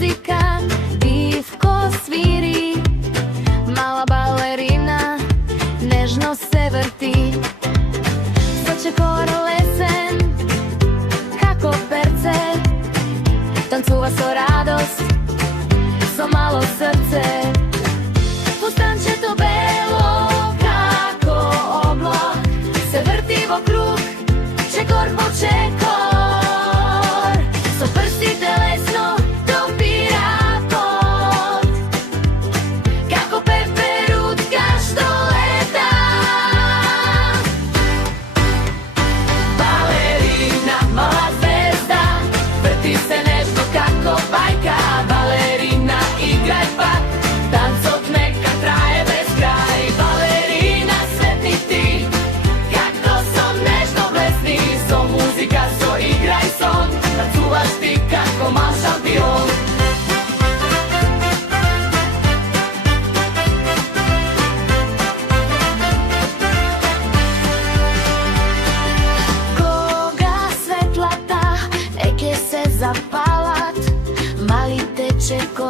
muzika, divko sviri, mala balerina nežno se vrti. Zvače koral lesen, kako perce, tancува со радост, со мало срце. Фустанчето бело, како облак, се врти во круг, чекор по чекор, со прстите лесно допира пот, како пеперутка што лета. Балерина, мала звезда, врти се нешто како бајка. Балерина, играј пак, танцот нека трае без крај. Балерина, светни ти, како сон нежно блесни, со музика, со игра и сон, танцуваш ти како мал шампион. Кога светлата веќе се запалат, малите чекор